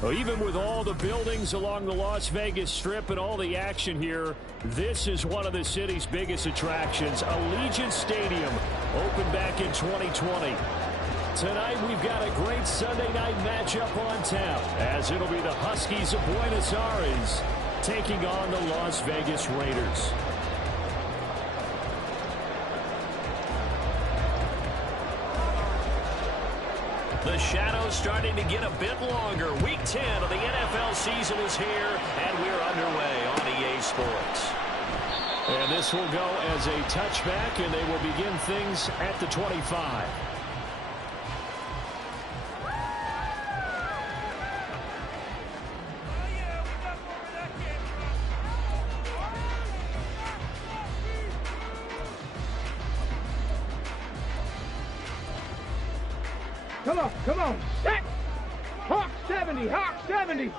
Well, even with all the buildings along the Las Vegas Strip and all the action here, this is one of the city's biggest attractions. Allegiant Stadium opened back in 2020. Tonight we've got a great Sunday night matchup on tap, as it'll be the Huskies of Buenos Aires taking on the Las Vegas Raiders. The shadow's starting to get a bit longer. Week 10 of the NFL season is here, and we're underway on EA Sports. And this will go as a touchback, and they will begin things at the 25. Come on. Set. Hawk 70. Hawk 70.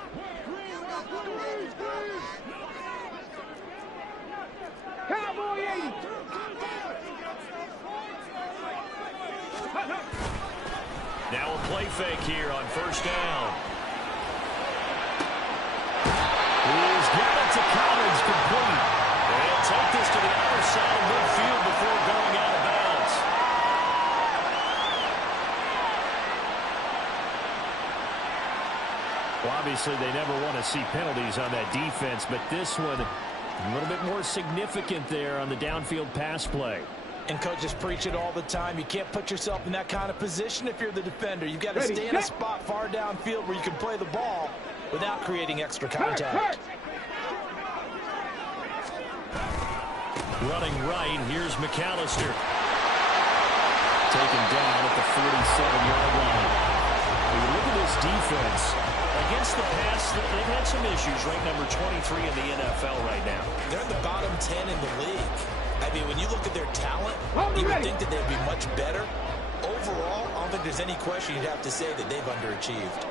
Cowboy 80. Now a play fake here on first down. He's got it to Collins, complete. They'll take this to the other side of midfield before going out of bounds. Well, obviously, they never want to see penalties on that defense, but this one a little bit more significant there on the downfield pass play. And coaches preach it all the time. You can't put yourself in that kind of position if you're the defender. You've got to stay in a spot far downfield where you can play the ball without creating extra contact. Running right, here's McAllister. Taken down at the 47-yard line. When you look at this defense, against the pass, they've had some issues. Ranked number 23 in the NFL right now. They're in the bottom 10 in the league. I mean, when you look at their talent, you would think that they'd be much better. Overall, I don't think there's any question you'd have to say that they've underachieved.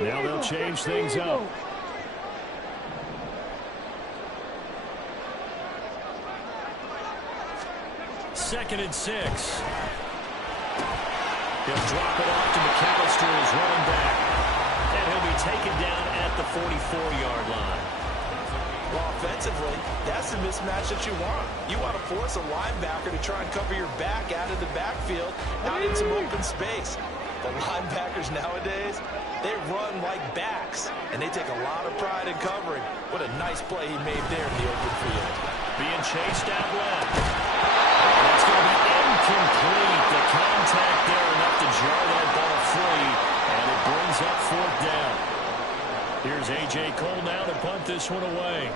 Now they'll change things up. Second and 6. He'll drop it off to McAllister, who's running back. And he'll be taken down at the 44-yard line. Well, offensively, that's the mismatch that you want. You want to force a linebacker to try and cover your back out of the backfield, out in some open space. The linebackers nowadays, they run like backs, and they take a lot of pride in covering. What a nice play he made there in the open field. Being chased out left. And it's going to be incomplete. The contact there enough to jar that ball free, and it brings up fourth down. Here's A.J. Cole now to punt this one away.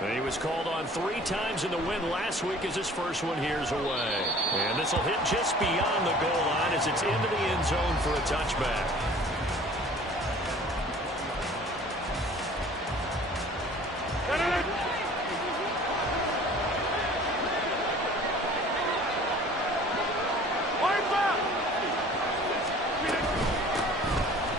And he was called on 3 times in the win last week as his first one here's away. And this will hit just beyond the goal line as it's into the end zone for a touchback.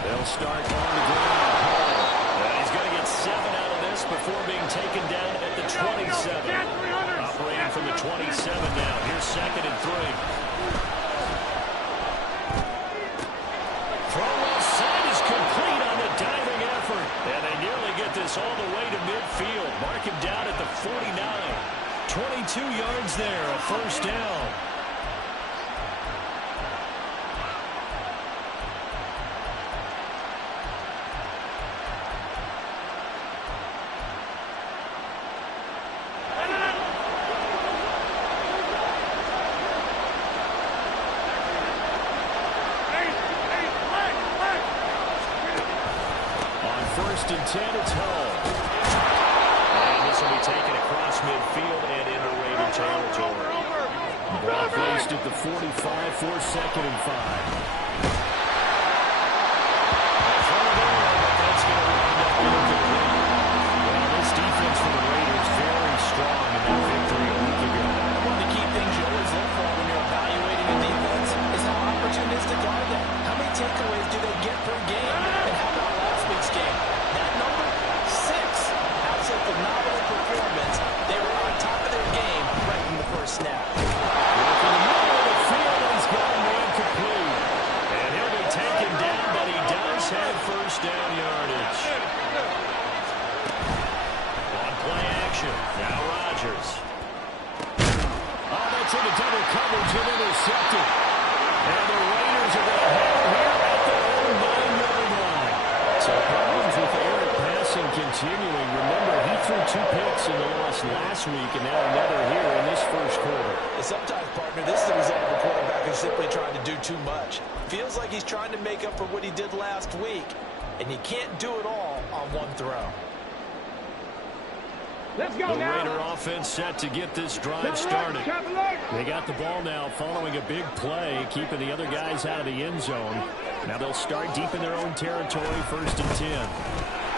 They'll start on the ground. And he's going to get 7 out of this before being taken down at the 27. Operating from the 27 now. Here's second and 3. Throw outside is complete on the diving effort. And they nearly get this all the way to midfield. Mark him down at the 49. 22 yards there, a first down. First and 10, it's home. And this will be taken across midfield and into Raider territory. Ball placed at the 45 for second and 5. That's going to wind up being complete. Well, this defense for the Raiders very strong in that victory a week ago. One of the key things you always look for when you're evaluating a defense is how opportunistic are they? How many takeaways do they get per game? And how about passing continuing. Remember, he threw 2 picks in the loss last week, and now another here in this first quarter. And sometimes, partner, this is the result of a quarterback who's simply trying to do too much. Feels like he's trying to make up for what he did last week, and you can't do it all on one throw. Let's go the now. Raider offense set to get this drive started. They got the ball now following a big play, keeping the other guys out of the end zone. Now they'll start deep in their own territory, 1st and 10.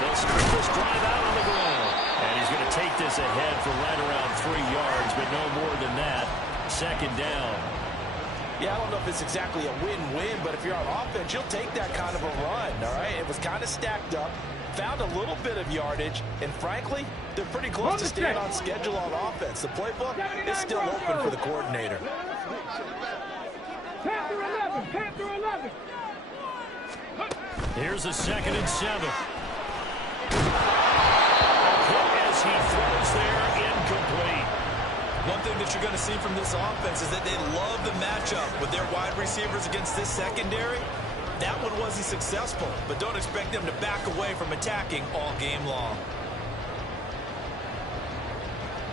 They'll start this drive out on the ground. And he's going to take this ahead for right around 3 yards, but no more than that. 2nd down. Yeah, I don't know if it's exactly a win-win, but if you're on offense, you'll take that kind of a run, all right? It was kind of stacked up, found a little bit of yardage, and frankly, they're pretty close to staying on schedule on offense. The playbook is still open for the coordinator. Panther 11, Panther 11. Here's a 2nd and 7. As he throws there, incomplete. One thing that you're going to see from this offense is that they love the matchup with their wide receivers against this secondary. That one wasn't successful, but don't expect them to back away from attacking all game long.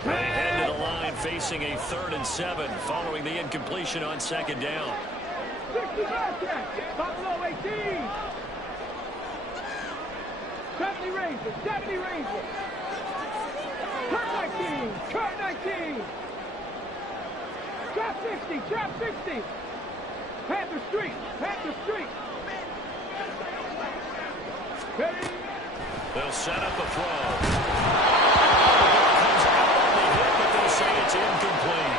They head to the line facing a 3rd and 7 following the incompletion on 2nd down. 60 Buffalo 18. 70 Rangers, 70 Rangers. Turn 19, turn 19. Drop 60, drop 60. Panther Street, Panther Street. Ready? They'll set up a throw. Comes out on the hit, but they'll say it's incomplete.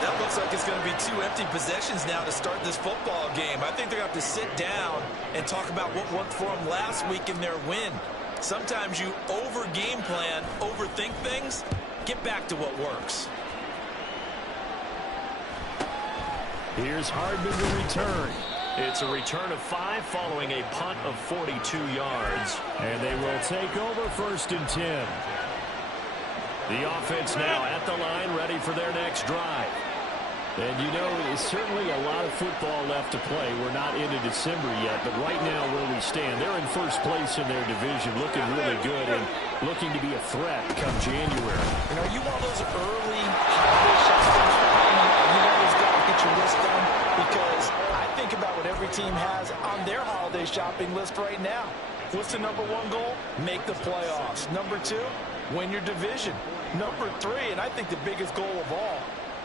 That looks like it's going to be 2 empty possessions now to start this football game. I think they're going to have to sit down and talk about what worked for them last week in their win. Sometimes you over-game plan, overthink things. Get back to what works. Here's Hardman to return. It's a return of 5 following a punt of 42 yards. And they will take over 1st and 10. The offense now at the line, ready for their next drive. And, you know, it's certainly a lot of football left to play. We're not into December yet, but right now where we stand, they're in 1st place in their division, looking really good and looking to be a threat come January. And are you one of those early holiday shoppers? You always got to get your list done, because I think about what every team has on their holiday shopping list right now. What's the #1 goal? Make the playoffs. #2, win your division. #3, and I think the biggest goal of all,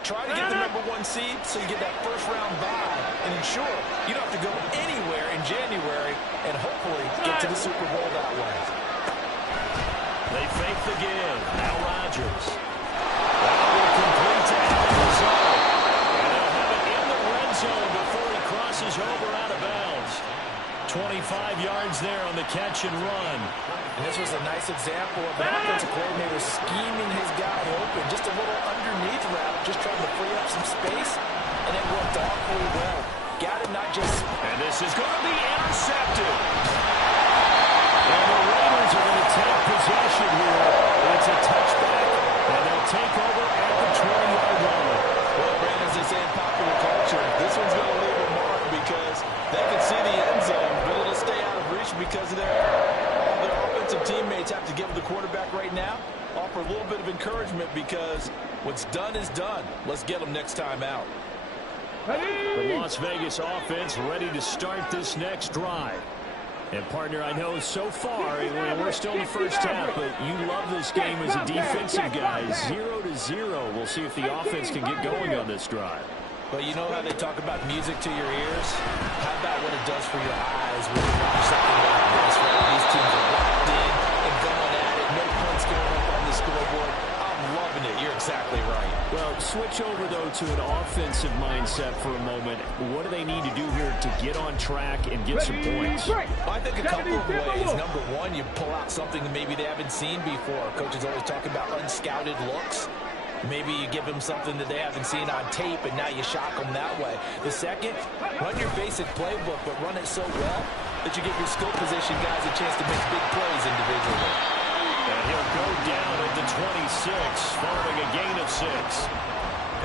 try to get the #1 seed so you get that 1st-round bye and ensure you don't have to go anywhere in January and hopefully get to the Super Bowl that way. They fake the give. Now Rodgers. That will complete to Allen. And they'll have it in the red zone before he crosses over out of bounds. 25 yards there on the catch and run. And this was a nice example of an offensive coordinator scheming his guy open. Just a little underneath route, just trying to free up some space, and it worked awfully well. Got it, not just... And this is going to be intercepted. And the Raiders are going to take possession here. It's a touchback, and they'll take over at the 20-yard line. Well, Brandon, as they say in popular culture, this one's going to leave a mark because they can see the end zone, but it'll stay out of reach because of their error. All their offensive teammates have to give the quarterback right now, offer a little bit of encouragement because what's done is done. Let's get them next time out. The Las Vegas offense ready to start this next drive. And, partner, I know so far, we're still in the first half, but you love this game as a defensive guy. 0-0. We'll see if the offense can get going on this drive. Well, you know how they talk about music to your ears? How about what it does for your eyes when you watch something like this, right? These teams are locked in and going at it. No points going up on the scoreboard. I'm loving it. You're exactly right. Well, switch over, though, to an offensive mindset for a moment. What do they need to do here to get on track and get some points? Well, I think a couple of ways. #1, you pull out something that maybe they haven't seen before. Coaches always talk about unscouted looks. Maybe you give them something that they haven't seen on tape, and now you shock them that way. The second, run your basic playbook, but run it so well that you give your skill position guys a chance to make big plays individually. And he'll go down at the 26, following a gain of 6.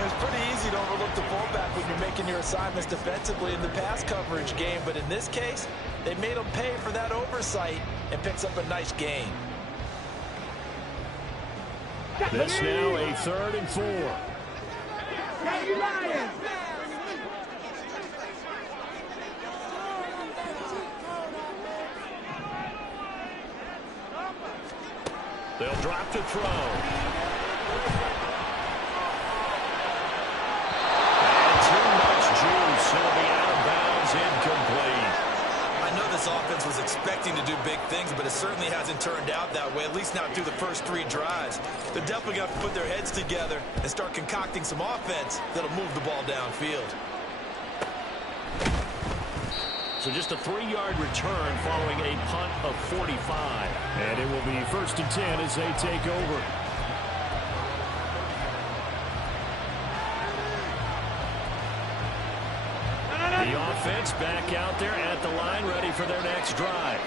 It's pretty easy to overlook the fullback when you're making your assignments defensively in the pass coverage game, but in this case, they made them pay for that oversight and picks up a nice gain. This now a 3rd and 4. They'll drop to throw. And too much juice. It'll be out of bounds, incomplete. I know this offense was expecting to do big things, but it certainly hasn't turned out that way, at least not through the first 3 drives. They're definitely going to have to put their heads together and start concocting some offense that'll move the ball downfield. So just a 3-yard return following a punt of 45. And it will be 1st and 10 as they take over. The offense back out there at the line, ready for their next drive.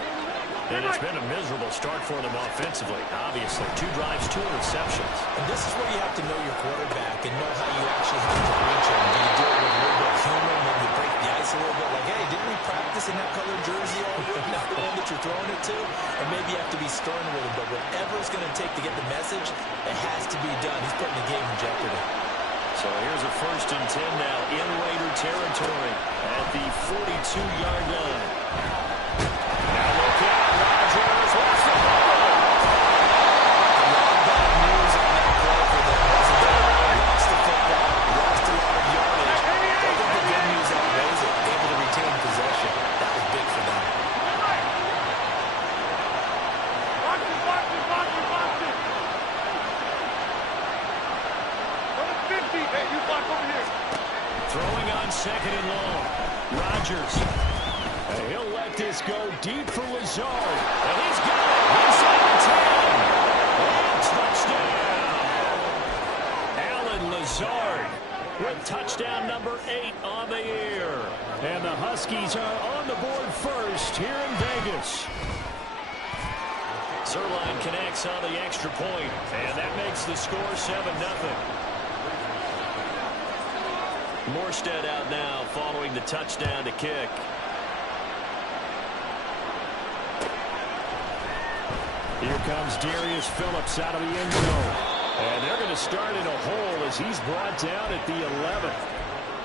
And it's been a miserable start for them offensively. Obviously, 2 drives, 2 interceptions. And this is where you have to know your quarterback and know how you actually have to reach him. Do you do it with a little bit of humor, maybe break the ice a little bit, like, hey, didn't we practice in that colored jersey all week? Not the one that you're throwing it to? Or maybe you have to be stern with him, but whatever it's going to take to get the message, it has to be done. He's putting the game in jeopardy. So here's a 1st and 10 now in Raider territory at the 42-yard line. Now look out, Rodgers lost the ball. A lot of bad news on that play for them, wasn't there? Lost the football, lost a lot of yardage. I think the good news outweighs it, able to retain possession. That was big for them. Throwing on 2nd and long. Rodgers. And he'll let this go deep for Lazard. And he's got it inside the 10. And touchdown. Alan Lazard with touchdown number 8 on the year. And the Huskies are on the board first here in Vegas. Zerline connects on the extra point, and that makes the score 7-0. Morstead out now following the touchdown to kick. Here comes Darius Phillips out of the end zone. And they're going to start in a hole as he's brought down at the 11th.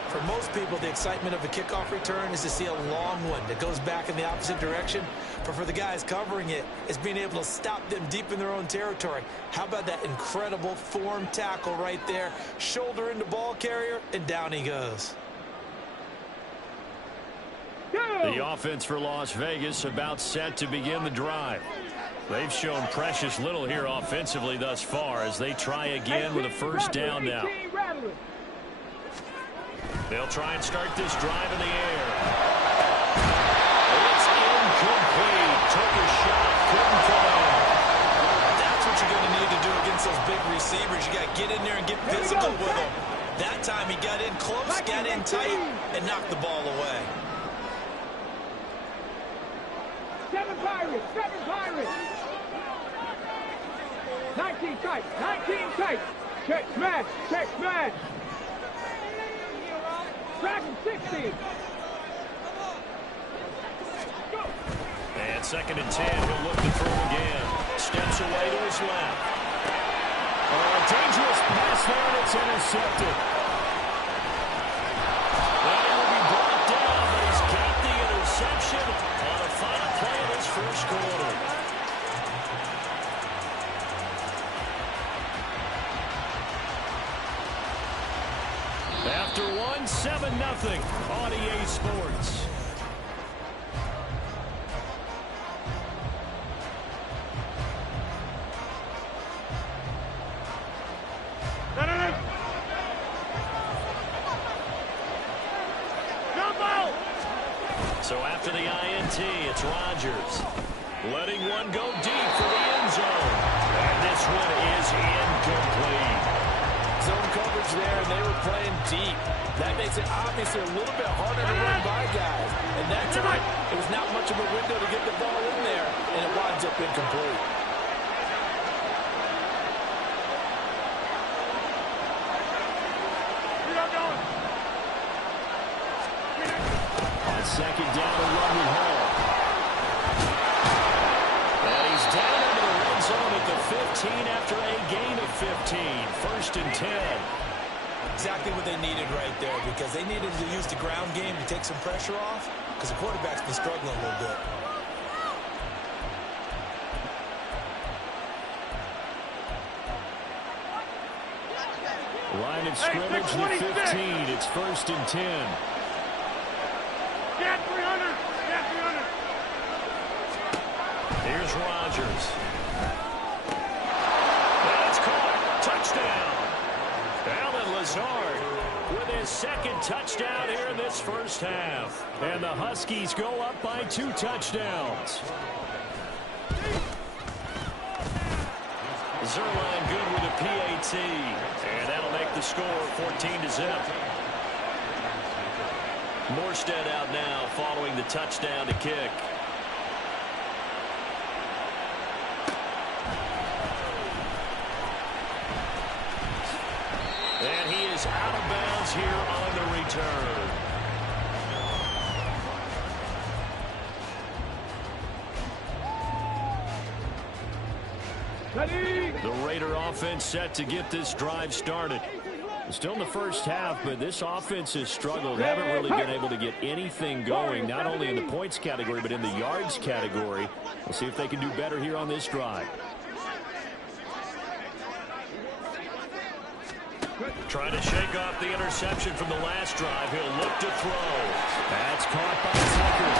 For most people, the excitement of a kickoff return is to see a long one that goes back in the opposite direction. But for the guys covering it, it's being able to stop them deep in their own territory. How about that incredible form tackle right there? Shoulder into ball carrier, and down he goes. The offense for Las Vegas about set to begin the drive. They've shown precious little here offensively thus far as they try again with a 1st down now. They'll try and start this drive in the air. It's incomplete. Took a shot, couldn't fall. That's what you're going to need to do against those big receivers. You got to get in there and get physical with them. That time he got in close, got in tight, and knocked the ball away. 7 Pirates, 7 Pirates. 19 tight, 19 tight. Check smash, check smash. Dragon 60. And 2nd and 10, he'll look to throw again. Steps away to his left. Oh, a dangerous pass there, and it's intercepted. Well, he will be brought down, but he's got the interception on the final play of this 1st quarter. After 7-0 on EA Sports. So after the INT, it's Rodgers. Letting one go deep for the end zone. And this one is incomplete. Zone coverage there, and they were playing deep. That makes it obviously a little bit harder to run by guys. And that time, it was not much of a window to get the ball in there, and it winds up incomplete. On 2nd down and run with Hall. 14 after a gain of 15. 1st and 10. Exactly what they needed right there, because they needed to use the ground game to take some pressure off, because the quarterback's been struggling a little bit. Line of scrimmage to 15. It's 1st and 10. Get 300. Get 300. Here's Rodgers. That's caught. Touchdown. Allen Lazard with his 2nd touchdown here in this 1st half. And the Huskies go up by 2 touchdowns. Zerline good with a PAT. And that'll make the score 14-0. Morstead out now following the touchdown to kick. And he is out of bounds here on the return. The Raider offense set to get this drive started. Still in the 1st half, but this offense has struggled. Haven't really been able to get anything going, not only in the points category, but in the yards category. We'll see if they can do better here on this drive. Trying to shake off the interception from the last drive. He'll look to throw. That's caught by Tucker.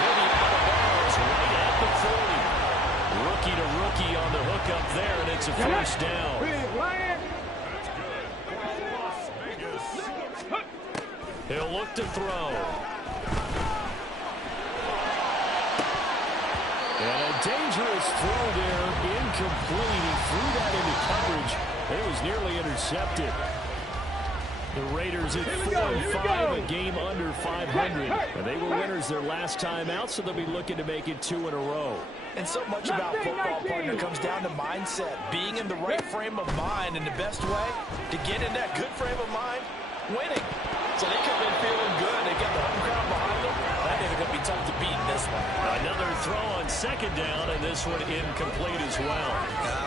He'll be out of bounds right at the 40. Rookie to rookie on the hook up there, and it's a 1st down. He'll look to throw. And a dangerous throw there, incomplete. He threw that into coverage. It was nearly intercepted. The Raiders at 4-5, a game under 500. And they were winners their last time out, so they'll be looking to make it 2 in a row. And so much about football, partner, comes down to mindset. Being in the right frame of mind, and the best way to get in that good frame of mind, winning. So they could have been feeling good. They got the home crowd behind them. I think they're going to be tough to beat in this one. Another throw on 2nd down, and this one incomplete as well.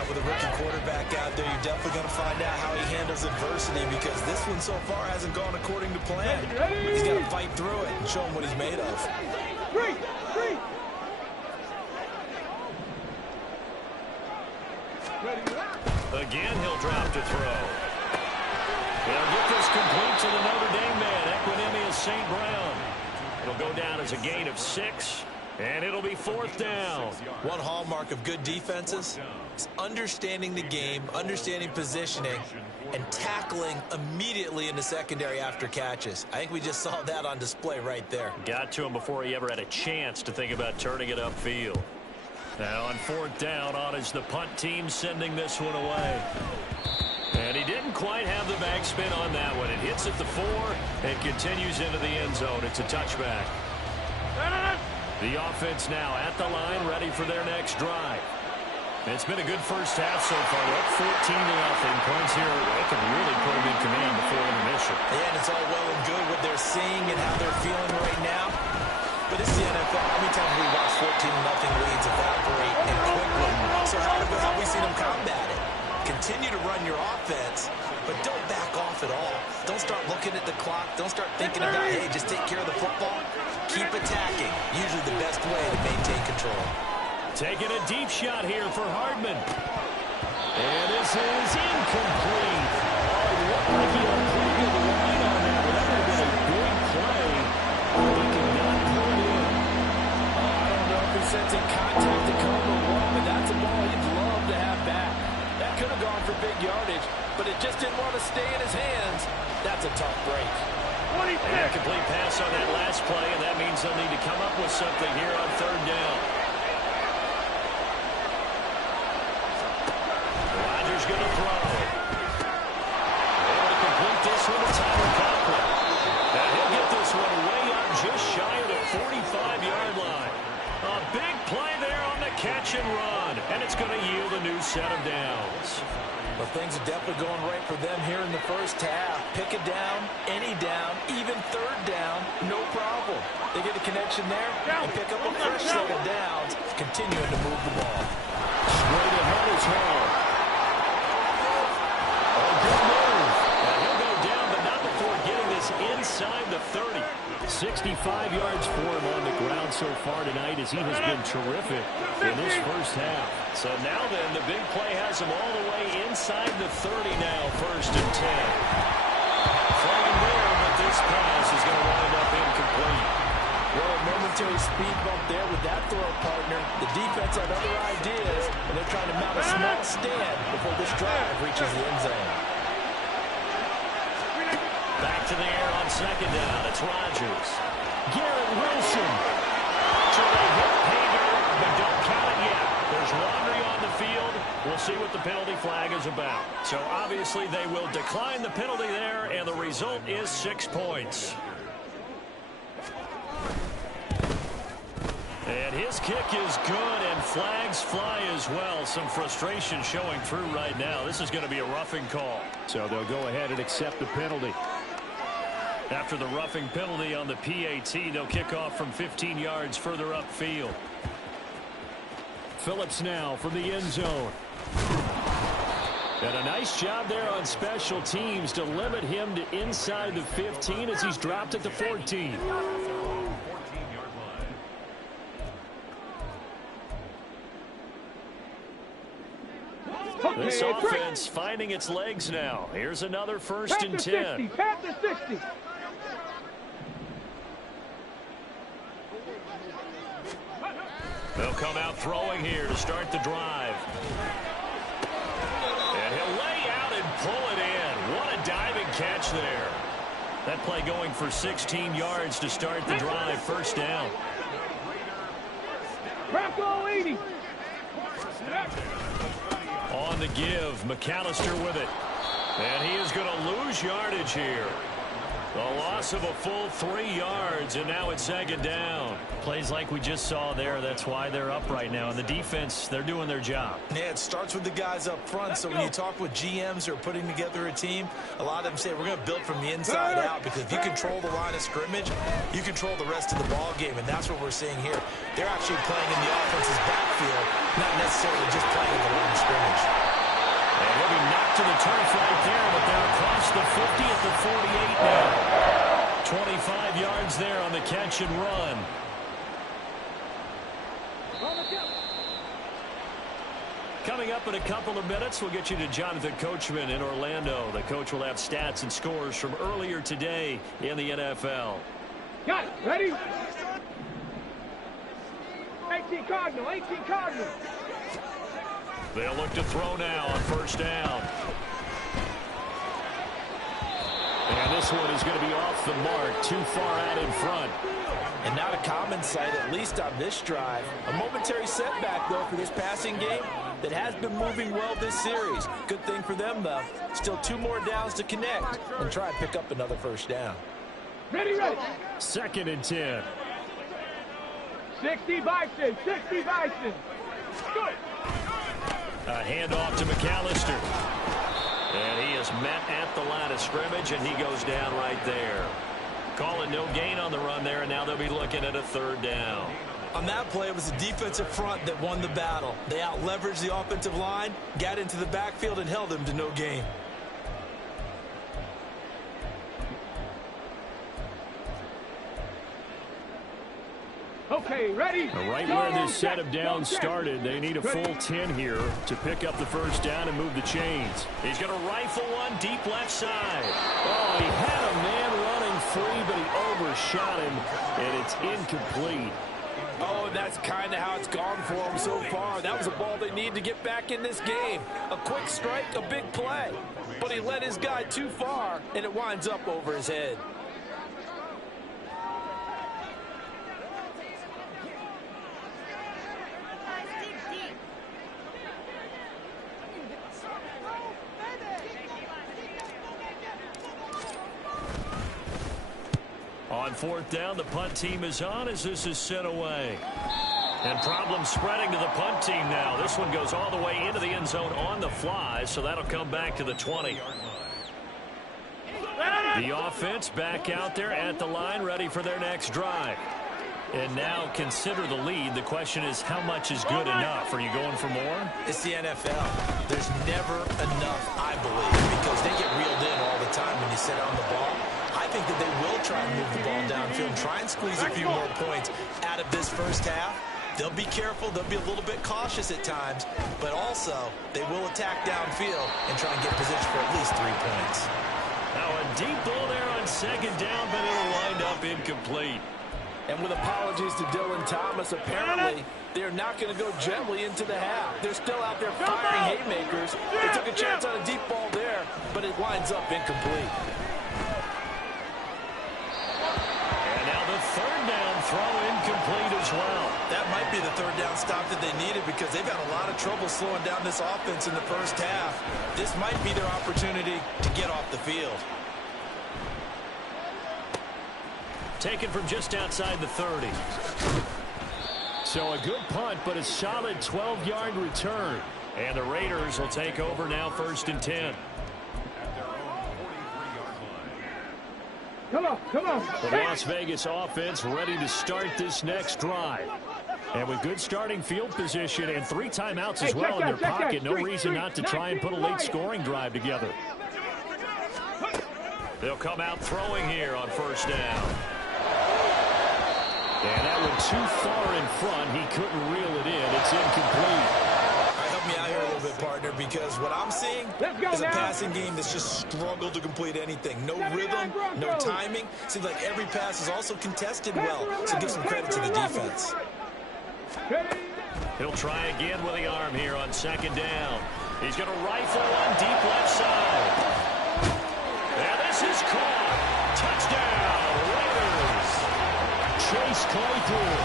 With a rookie quarterback out there, you're definitely going to find out how he handles adversity, because this one so far hasn't gone according to plan. He's got to fight through it and show him what he's made of. Three. Again, he'll drop to throw. They'll get this complete to the Notre Dame man, Equinemius St. Brown. It'll go down as a gain of 6, and it'll be 4th down. One hallmark of good defenses is understanding the game, understanding positioning, and tackling immediately in the secondary after catches. I think we just saw that on display right there. Got to him before he ever had a chance to think about turning it upfield. Now on 4th down, on is the punt team sending this one away. And he didn't quite have the backspin on that one. It hits at the 4 and continues into the end zone. It's a touchback. The offense now at the line, ready for their next drive. It's been a good 1st half so far. Up 14-0. Points here. They can really put them in command before intermission. Yeah, and it's all well and good what they're seeing and how they're feeling right now. But it's the NFL. How many times we watch 14-0 leads evaporate and quickly? So how have we seen them combat it? Continue to run your offense, but don't back off at all. Don't start looking at the clock. Don't start thinking about, hey, just take care of the football. Keep attacking. Usually the best way to maintain control. Taking a deep shot here for Hardman. And this is incomplete. Oh, it looked like he had a pretty good line on that, but that would have been a big play. He could not pull it in. I don't know if he's sensing contact to come or what, but that's a ball he'd love to have back. That could have gone for big yardage, but it just didn't want to stay in his hands. That's a tough break. And a complete pass on that last play, and that means they'll need to come up with something here on 3rd down. Rodgers going to throw. Able to complete this one to Tyler Conklin. And he'll get this one way up just shy of the 45-yard line. A big play there on the catch and run, and it's going to yield a new set of downs. Well, things are definitely going right for them here in the 1st half. Pick a down, any down, even 3rd down, no problem. They get a connection there and pick up a fresh set of downs, continuing to move the ball. Straight ahead is Hall. 65 yards for him on the ground so far tonight as he has been terrific in this first half. So now then, the big play has him all the way inside the 30 now, 1st and 10. Flying there, but this pass is going to wind up incomplete. Well, a momentary speed bump there with that throw partner. The defense had other ideas, and they're trying to mount a small stand before this drive reaches the end zone. Back to the air on 2nd down. It's Rodgers. Garrett Wilson. So they hit Hager, but don't count it yet. There's laundry on the field. We'll see what the penalty flag is about. So obviously they will decline the penalty there, and the result is 6 points. And his kick is good, and flags fly as well. Some frustration showing through right now. This is going to be a roughing call. So they'll go ahead and accept the penalty. After the roughing penalty on the PAT, they'll kick off from 15 yards further upfield. Phillips now from the end zone. And a nice job there on special teams to limit him to inside the 15 as he's dropped at the 14. This offense finding its legs now. Here's another 1st and 10. Pat the 60. They'll come out throwing here to start the drive. And he'll lay out and pull it in. What a diving catch there. That play going for 16 yards to start the drive. 1st down. Crack all 80. On the give, McAllister with it. And he is going to lose yardage here. A loss of a full 3 yards, and now it's 2nd down. Plays like we just saw there. That's why they're up right now. And the defense, they're doing their job. Yeah, it starts with the guys up front. So when you talk with GMs who are putting together a team, a lot of them say we're going to build from the inside out, because if you control the line of scrimmage, you control the rest of the ball game, and that's what we're seeing here. They're actually playing in the offense's backfield, not necessarily just playing in the line of scrimmage. And he'll be knocked to the turf right there, but they're across the 50 at the 48 now. 25 yards there on the catch and run. Coming up in a couple of minutes, we'll get you to Jonathan Coachman in Orlando. The coach will have stats and scores from earlier today in the NFL. Got it. Ready? 18 Cardinal. 18 Cardinal. They'll look to throw now on 1st down. And this one is going to be off the mark, too far out in front. And not a common sight, at least on this drive. A momentary setback, though, for this passing game that has been moving well this series. Good thing for them, though. Still 2 more downs to connect and try and pick up another 1st down. Ready, ready. 2nd and 10. 60 Bison. 60 Bison. Good. A handoff to McAllister. And he is met at the line of scrimmage, and he goes down right there. Calling no gain on the run there, and now they'll be looking at a 3rd down. On that play, it was the defensive front that won the battle. They out-leveraged the offensive line, got into the backfield, and held them to no gain. Okay, ready? Right where this set of downs started, they need a full 10 here to pick up the 1st down and move the chains. He's going to rifle one deep left side. Oh, he had a man running free, but he overshot him, and it's incomplete. Oh, and that's kind of how it's gone for him so far. That was a ball they need to get back in this game. A quick strike, a big play. But he led his guy too far, and it winds up over his head. On 4th down, the punt team is on as this is sent away. And problems spreading to the punt team now. This one goes all the way into the end zone on the fly, so that'll come back to the 20. The offense back out there at the line, ready for their next drive. And now consider the lead. The question is, how much is good enough? Are you going for more? It's the NFL. There's never enough, I believe, because they get reeled in all the time when you sit on the ball. I I think that they will try and move the ball downfield and try and squeeze a few more points out of this first half. They'll be careful. They'll be a little bit cautious at times, but also they will attack downfield and try and get position for at least 3 points. Now a deep ball there on second down, but it'll wind up incomplete. And with apologies to Dylan Thomas, apparently they're not going to go gently into the half. They're still out there firing haymakers. They took a chance on a deep ball there, but it winds up incomplete. And now the third down throw incomplete as well. That might be the third down stop that they needed because they've had a lot of trouble slowing down this offense in the first half. This might be their opportunity to get off the field. Taken from just outside the 30. So a good punt, but a solid 12-yard return. And the Raiders will take over now, 1st and 10. Come on, come on. The Las Vegas offense ready to start this next drive. And with good starting field position and 3 timeouts as well in their pocket, no reason not to try and put a late scoring drive together. They'll come out throwing here on 1st down. And that one too far in front. He couldn't reel it in. It's incomplete. All right, help me out here a little bit, partner, because what I'm seeing is a passing game that's just struggled to complete anything. No rhythm, no timing. Seems like every pass is also contested well, so give some credit to the defense. He'll try again with the arm here on 2nd down. He's going to rifle one deep left side. And this is caught. Touchdown, Raiders. Chase Claypool,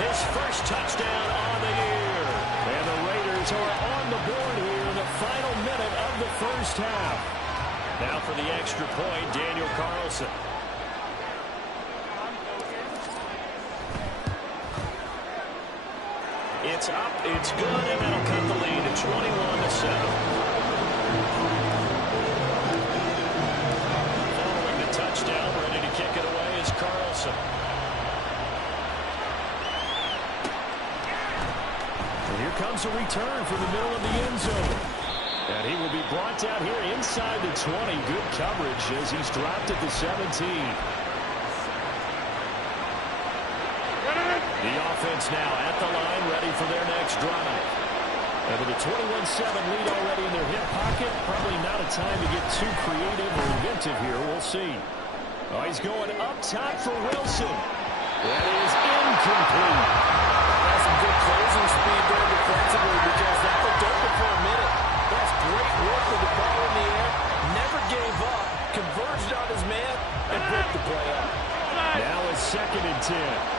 his first touchdown on the year. And the Raiders are on the board here in the final minute of the first half. Now for the extra point, Daniel Carlson. It's up, it's good, and that'll cut the lead to 21-7. Following the touchdown, ready to kick it away is Carlson. And here comes a return from the middle of the end zone. And he will be brought down here inside the 20. Good coverage as he's dropped at the 17. The offense now at the line, ready for their next drive. And with a 21-7 lead already in their hip pocket, probably not a time to get too creative or inventive here. We'll see. Oh, he's going up top for Wilson. That is incomplete. That's some good closing speed there defensively because that looked open for a minute. That's great work with the ball in the air. Never gave up. Converged on his man and broke the play up. Now it's 2nd and 10.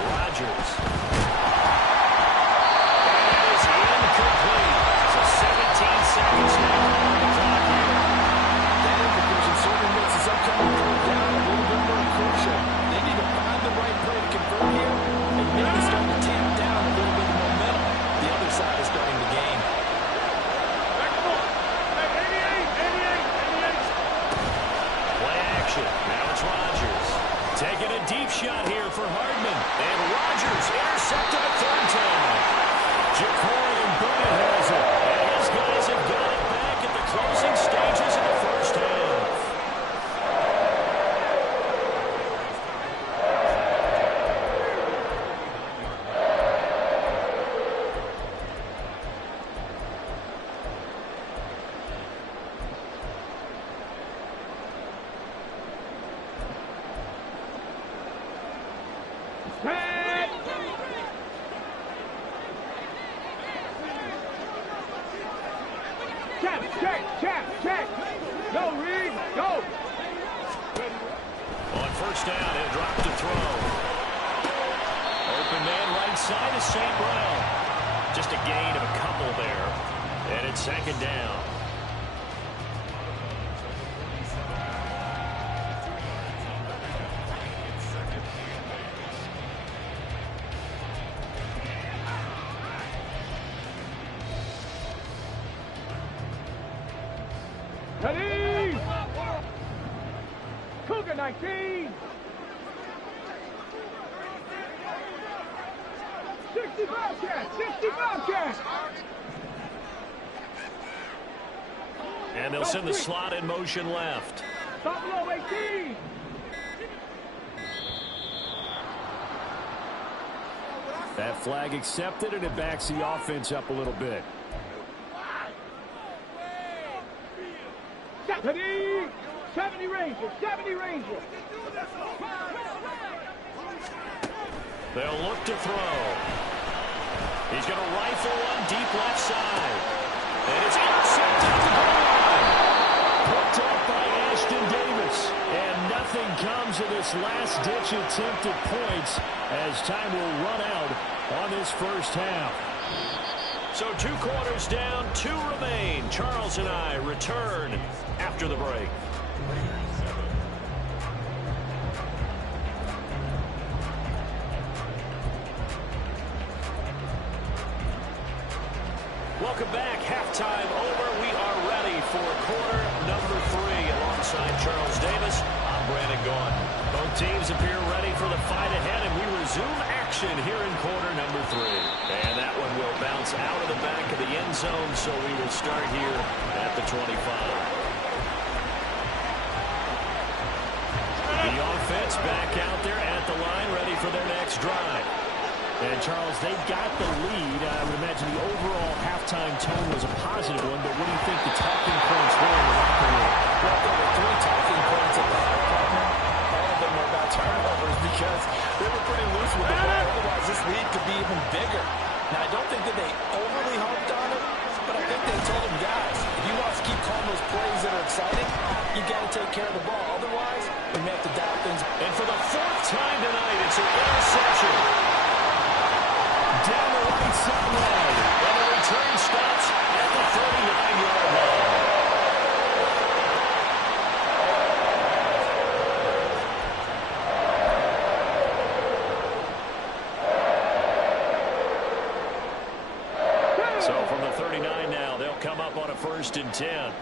Rodgers. That is incomplete. So 17 seconds now on the clock here. That incompletion certainly makes this upcoming third down a little bit more crucial. They need to find the right play to convert here and maybe start to tamp down a little bit of momentum. The other side is starting to gain. Play action. Now it's Rodgers. Taking a deep shot here for Hardman. And Rodgers intercepted a 3rd time. Jacory and Bennett has it. And his guys have got it back at the closing stages of the first half. Check. No read. Go. On 1st down, he'll drop to throw. Open man right side is St. Brown. Just a gain of a couple there. And it's 2nd down. Ready! Cougar 19! 6 60 Bobcats! 60 Bobcats! And they'll send the slot in motion left. Buffalo 18! That flag accepted, and it backs the offense up a little bit. 70 Rangers! 70 Rangers! They'll look to throw. He's going to rifle one deep left side. And it's intercepted at the goal line. Picked up by Ashton Davis. And nothing comes of this last-ditch attempt at points as time will run out on this first half. So 2 quarters down, 2 remain. Charles and I return after the break. Welcome back. Halftime over. We are ready for quarter number 3. Alongside Charles Davis, I'm Brandon Gaughan. Both teams appear ready for the fight ahead, and we resume action here in quarter number 3. And that one will bounce out of the back of the end zone, so we will start here at the 25. The offense back out there at the line, ready for their next drive. And, Charles, they got the lead. I would imagine the overall halftime tone was a positive one, but what do you think the talking points were in the locker room? Well, there were 3 talking points at the halftime. All of them were about turnovers because they were pretty loose with the ball. Otherwise, this lead could be even bigger. Now, I don't think that they overly harped on it, but I think they told them, guys, if you want to keep calling those plays that are exciting, you got to take care of the ball. Otherwise, we may have to dial things. And for the 4th time tonight, it's an interception. Down the right sideline. And the return stops at the 39-yard line. So from the 39 now, they'll come up on a 1st and 10.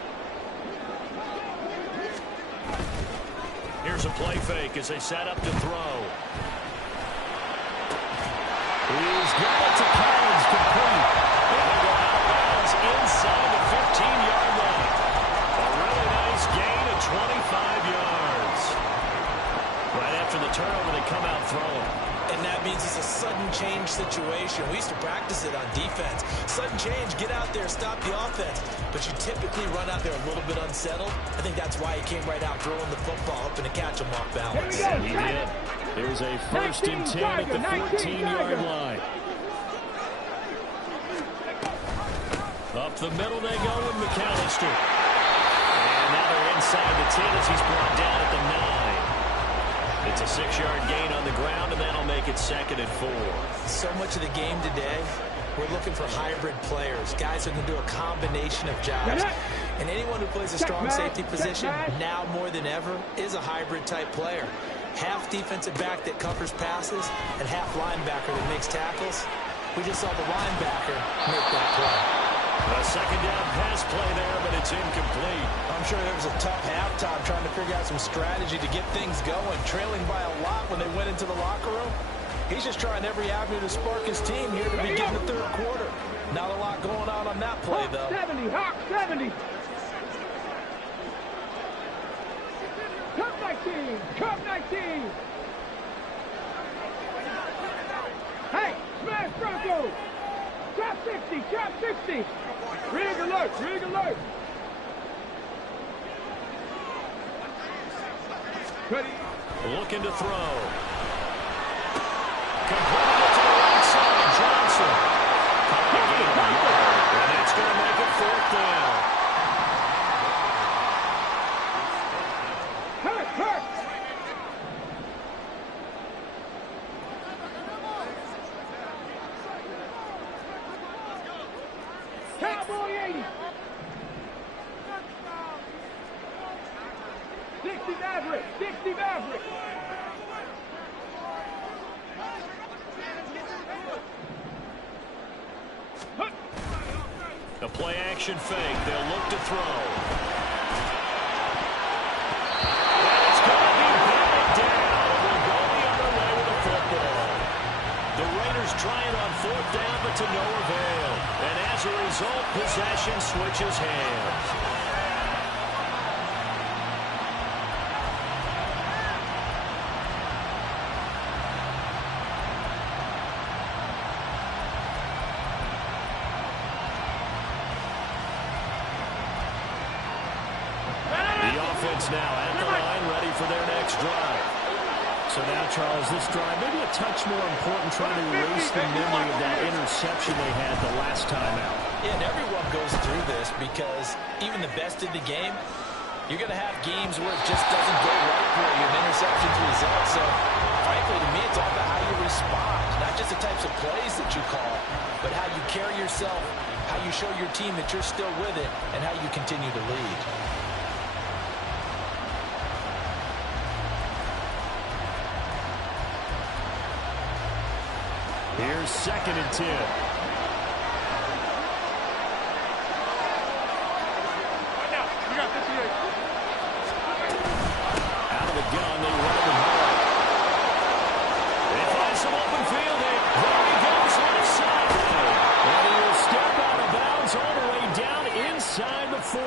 Here's a play fake as they set up to throw. He's got it to Collins, complete. And they go out of bounds inside the 15-yard line. A really nice gain of 25 yards. Right after the turnover, they come out throwing. And that means it's a sudden change situation. We used to practice it on defense. Sudden change, get out there, stop the offense. But you typically run out there a little bit unsettled. I think that's why he came right out throwing the football, hoping to catch him off balance. And he did. Here's a 1st and 10 at the 14-yard line. Up the middle they go with McAllister. And now they're inside the 10 as he's brought down at the 9. It's a 6-yard gain on the ground, and that'll make it 2nd and 4. So much of the game today, we're looking for hybrid players, guys who can do a combination of jobs. And anyone who plays a strong safety position, now more than ever, is a hybrid-type player. Half defensive back that covers passes, and half linebacker that makes tackles. We just saw the linebacker make that play. A 2nd down pass play there, but it's incomplete. I'm sure there was a tough halftime trying to figure out some strategy to get things going, trailing by a lot when they went into the locker room. He's just trying every avenue to spark his team here to begin the 3rd quarter. Not a lot going on that play, though. 70, Hawk 70. Cup 19, Cup 19. Hey, smash Bronco. Top 60, top 60. Rig alert, rig alert. Ready. Looking to throw. Completed it to the right side. Johnson. And that's going to make it 4th down. Hurt. Cowboy 80. 60 Maverick, 60 Maverick. A play action fake. They'll look to throw. And it's going to be batted down. And we'll go the other way with the football. The Raiders try it on 4th result, possession switches hands. Now at the line, ready for their next drive. So now, Charles, this drive maybe a touch more important, trying to erase the memory of that interception they had the last time out. Yeah, and everyone goes through this because even the best in the game, you're going to have games where it just doesn't go right for you, and interceptions result. So, frankly, to me, it's all about how you respond, not just the types of plays that you call, but how you carry yourself, how you show your team that you're still with it, and how you continue to lead. Here's 2nd and 10. Out of the gun, they run the ball. They find some open field. There he goes, left side. And he will step out of bounds all the way down inside the 40.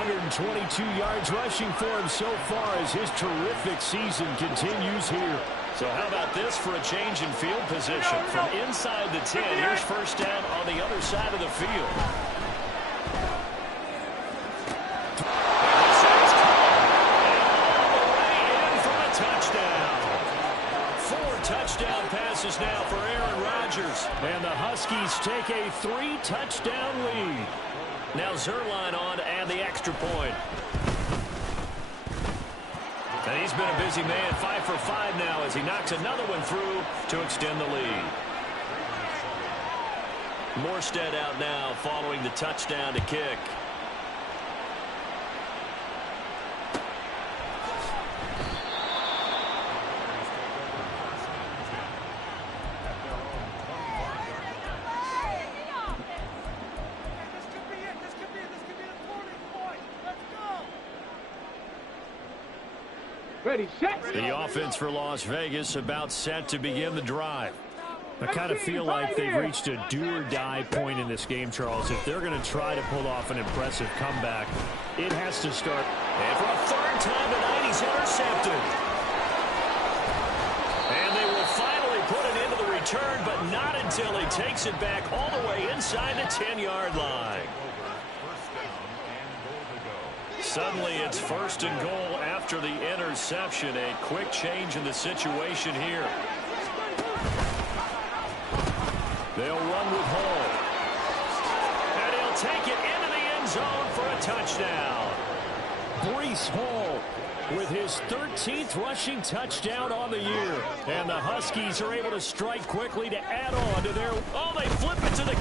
122 yards rushing for him so far as his terrific season continues here. So how about this for a change in field position? From inside the 10, here's first down on the other side of the field. And this is all the way in for a touchdown. 4 touchdown passes now for Aaron Rodgers. And the Huskies take a 3-touchdown lead. Now Zerline on and the extra point. And he's been a busy man, 5 for 5 now as he knocks another one through to extend the lead. Morstead out now following the touchdown to kick. Ready, set. The offense for Las Vegas about set to begin the drive. I kind of feel like they've reached a do-or-die point in this game, Charles. If they're going to try to pull off an impressive comeback, it has to start. And for a 3rd time tonight, he's intercepted. And they will finally put it into the return, but not until he takes it back all the way inside the 10-yard line. Suddenly, it's 1st and goal after the interception. A quick change in the situation here. They'll run with Hall. And he'll take it into the end zone for a touchdown. Breece Hall with his 13th rushing touchdown on the year. And the Huskies are able to strike quickly to add on to their... Oh, they flip it to the